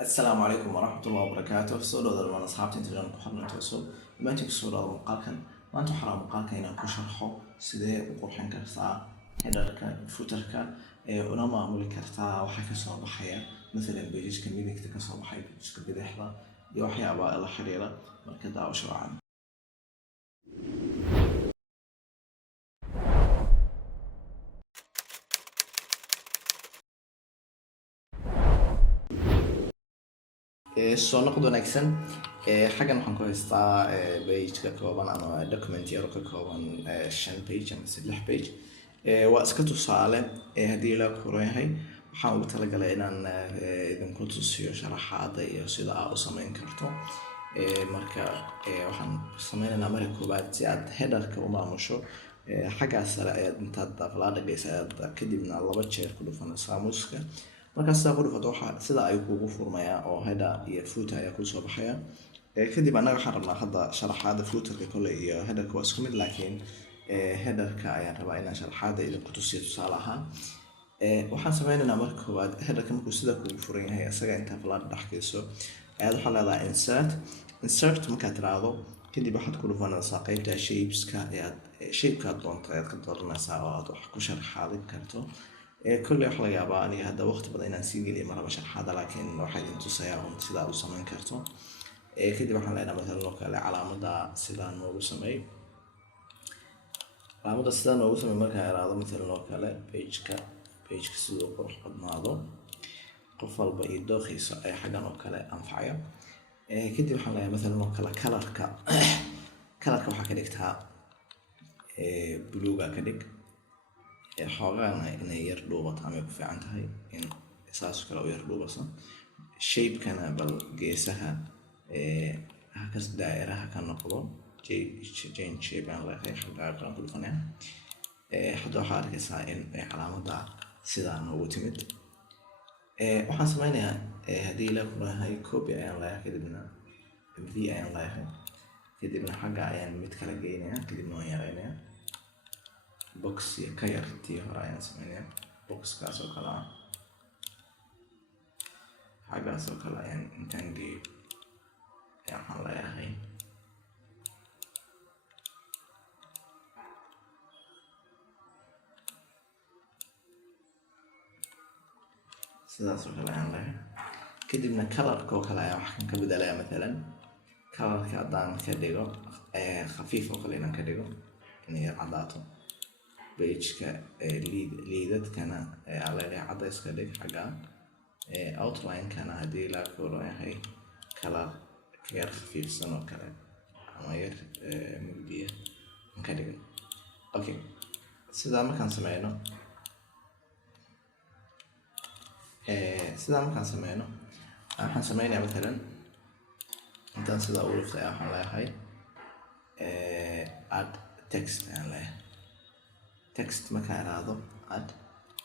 السلام عليكم ورحمة الله وبركاته. soo dhawaada dhammaan asxaabta inta ku xirnaa tooso maanta ku soo dhawaada maqaalkan maanta waxaan rabaa maqaalka inaan ku sharxo sidee u qurxin kartaa headerka footerka una maamuli kartaa waxa ka soo baxaya mesela page-ka midigta ka soo baxay page-ka bidixda iyo waxyaabaha la xiriira marka daawasho wacan. soo noqod wanaagsan xaggan waxaan ku haystaa page ka kooban ama document yar oo ka kooban 5 page ama 6 page waa iska tusaale haddii la koreeyahay waxaan ugu talagalay inaan idinku tusiyo sharaxaada iyo sida aad u samayn karto marka waxaan sameynaynaa marka koobaad si aad headerka u maamusho xaggaas sare ayaad intaad daaflaadha geysa ayaad kadibna 2 jeer ku dhufanaysaa muuska markaas sidaa ku dhufato waxa sida ay kugu furmayaan oo header iyo footer ayaa ku soo baxaya kadib anaga waxaan rabnaa hadda sharaxaada footerka kale iyo headerka waa isku mid laakiin headerka ayaan rabaa inaan sharaxaada idinku tusiyo tusaale ahaan waxaan sameynaynaa marka koowaad headerka markuu sida kugu furan yahay isaga intaa falaadha dhexgeyso ayaad waxaa leedahay insert markaad tiraahdo kadib waxaad ku dhufanaysaa qaybta shapeska ayaad shapekaad doonto ayaad ka dooranaysaa oo aad wax ku sharaxaadin karto كل واحد يابا أنا هذا وقت بدأ إن نسيج لي مرة بشرح هذا لكن واحد أنتو سياهم سيدا وسمين كرتون كده بحنا لقينا مثلا لوكال علامة دا سيدا نورو سمي علامة دا سيدا نورو سمي مركا إرادة مثلا لوكال بيج كسيدو قرح قدنا هذا قفل بيدو خيسا أي حاجة لوكال أنفعية كده بحنا لقينا مثلا لوكال كلركا وحا كديكتها بلوغا كديك xoogaana inay yar dhuubato ama ku fiican tahay in saas kale u yar dhuubaso shape-kana bal geesaha halkaas daa'iraha ka noqdo change shape aan leeyahay xaggaa kale ku dhufanaya hadda waxaa arkaysaa in calaamadda sidaa noogu timid waxaan sameynayaa haddii la kulahay copy ayaan leeyahay kadibna v ayaan leeyahay kadibna xagga ayaan mid kala geynayaa kadibna waan yaraynayaa box ka yartii hore ayaan sameynaya boxkaas oo kale ah xaggaas oo kale ayaan intaan geeyo waxaan leeyahay sidaas oo kale ayaan leeyahay kadibna colorka oo kale ayaan wax kan ka bedelaya maalan colorka haddaan ka dhigo khafiif oo kale inaan ka dhigo inay yar cadaato page-ka liidadkana leedahay cadayska dhig xagga outline-kana haddii la korayahay kala yar khafiifsan oo kale ama yar mugdiya aan ka dhigin okay sidaa markaan sameyno waxaan sameynayaa matalan intaan sidaa u dhuftay waxaan leeyahay add text ayaan leeyahay text markaan iraahdo add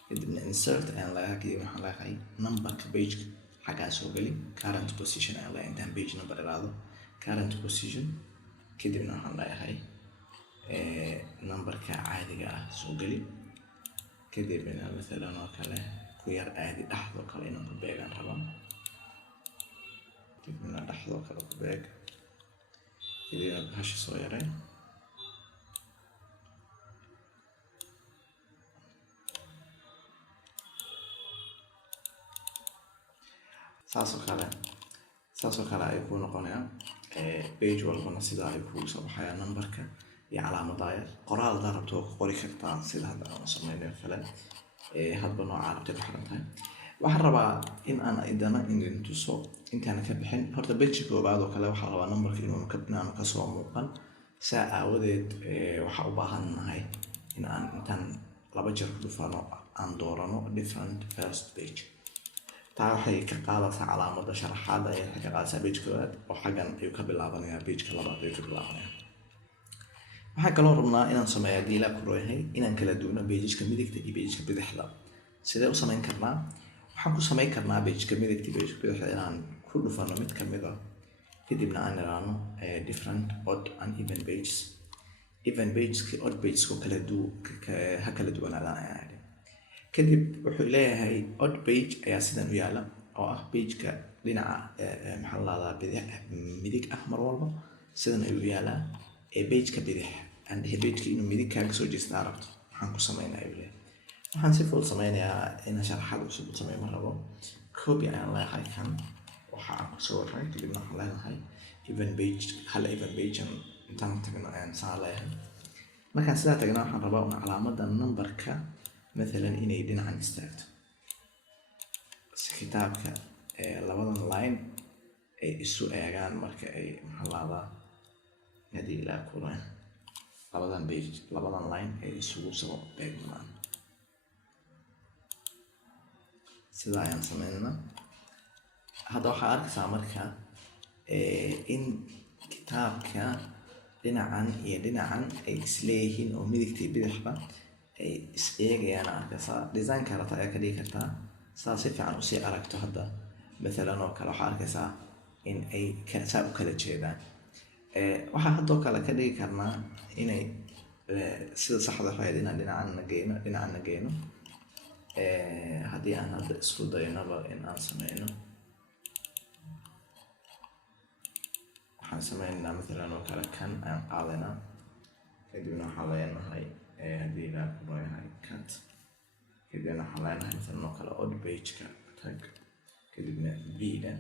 kadibna insert ayaan leeyahay kadib waxaan leeyahay numberka pageka xaggaa soo geli current position ayaan leeyahay intaan page number iraahdo current position kadibna waxaan leeyahay numberka caadiga ah soo geli kadibna maalan oo kale ku yar aadi dhexdoo kale inaan ku beegaan rabaa kadibna dhexdoo kale ku beeg kadibna hasha soo yaray saas oo kale ay ku noqonayaan page walbana sida ay kugu soo baxayaan numberka iyo calaamadda yar qoraal haddaad rabto waa ku qori kartaa sida hadda aan sameynayo kale hadba nooca rabtay ku xiran tahay waxaan rabaa in aan idana idin tuso intaan ka bixin horta page koobaad oo kale waxaa rabaa numberka inaanu kasoo muuqan saa aawadeed waxaa u baahannahay in aan intaan 2 jeer ku dhufano aan doorano different first page taa waxay ka qaadaysaa calaamadda sharaxaada ayay ka qaadaysaa page koowaad oo xaggan ayuu ka bilaabanayaa page-ka labaad ayuu ka bilaabanayaa waxaan kaloo rabnaa inaan sameeyo haddii la koreeyahay inaan kala duwno page-ka midigta iyo page-ka bidixda sidee u samayn karnaa waxaan ku samayn karnaa page-ka midigta iyo page-ka bidixda inaan ku dhufano mid ka mid ah kadibna aan iraahno different odd and even pages odd pageska ha kala duwanaadaan ayaan idhi kadib wuxuu leeyahay odd page ayaa sidan u yaala oo ah page-ka dhinaca maxaa la dhahdaa bidix midig ah mar walba sidan ayuu yaalaa pageka bidix and pageka inuu midig kaaga soo jeestaa rabto waxaan ku sameynaa ayuu leeyahay. waxaan si fudud sameynayaa in sharaxaad cusub u sameeyo ma rabo. copy ayaan leeyahay kan waxa aan kusoo waray kadibna waxaan leenahay event page hal event page intaan tagno ayaan saa leeyahay. markaan sidaa tagna waxaan rabaa una calaamada numberka مثلا inay dhinacan istaagto si kitaabka labadan line ay isu eegaan marka ay maxaa la dhahdaa hadii la kulan labadan page labadan line ay isugu soo beegmaan. sida ayaan sameynaa. hadda waxaa arkaysaa marka in kitaabka dhinacan iyo dhinacan ay isleeyihiin oo midigtii bidixba ay is eegayaan arkaysaa. design karata ayaa ka dhigi kartaa saa si fiican usii aragto. hadda مثلا oo kale waxaa arkaysaa in ay saa u kala jeedaan. waxaa haddoo kale ka dhigi karnaa inay sida saxda ahayd inaan dhinacana geyno haddii aan hadda isku daynaba in aan sameyno waxaan sameynaa مثلا oo kale kan ayaan qaadanaa kadibna waxaan leenahay haddii la kuleeyahay cut kadibna waxaan leenahay مثلا oo kale odd pageka tag kadibna b-da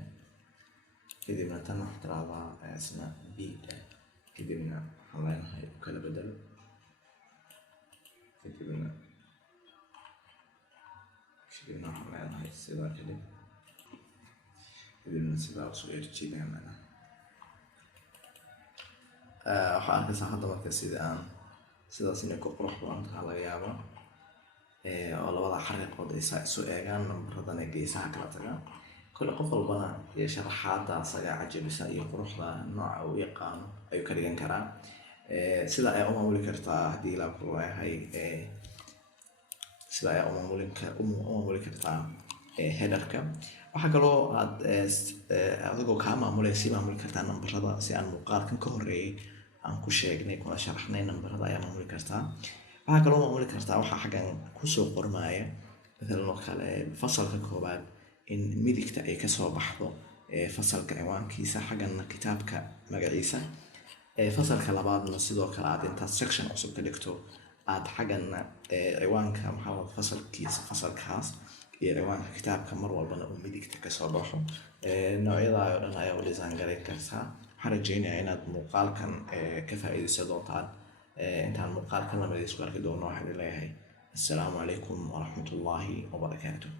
kadibna tan waxaa tiraahdaa isna b-da kadibna waxaan leenahay u kala bedelo kadibna waxaan leenahay sidaa kadib kadibna sidaa usoo erjiidana. waxaa arkaysaa hadda marka sidaas inay ku qurux badan tahay laga yaaba oo labada xariiqood ay saa isu eegaan nambaradana geesaha kala tagaan. kole qof walbana iyo sharaxaada asaga cajabisa iyo quruxda nooca uu yaqaano ayuu ka dhigan karaa. sida ayaa u maamuli kartaa haddii la kuleeyahay sida ayaa u maamuli kartaa headerka. waxaa kaloo aad adigoo kaa maamulay si maamuli kartaa nambarada si aan muuqaalkan ka horeeyay aan ku sheegnay kuna sharaxnay nambarada ayaa maamuli kartaa. waxaa kaloo maamuli kartaa waxaa xaggan kusoo qormaya مثلا oo kale fasalka koobaad in midigta ay kasoo baxdo fasalka ciwaankiisa xagganna kitaabka magaciisa. fasalka labaadna sidoo kale aad intaad section cusub ka dhigto aad xagganna ciwaanka maxaa fasalkiisa fasalkaas iyo ciwaanka kitaabka mar walbana uu midigta kasoo baxo. noocyada oo dhan ayaa u design gareyn kartaa. waxaan rajeynayaa inaad muuqaalkan ka faa'iidaysan doontaan. intaan muuqaalkan lamid isku arki doono waxaan leeyahay assalaamu calaykum waraxmatullaahi wabarakaatuh.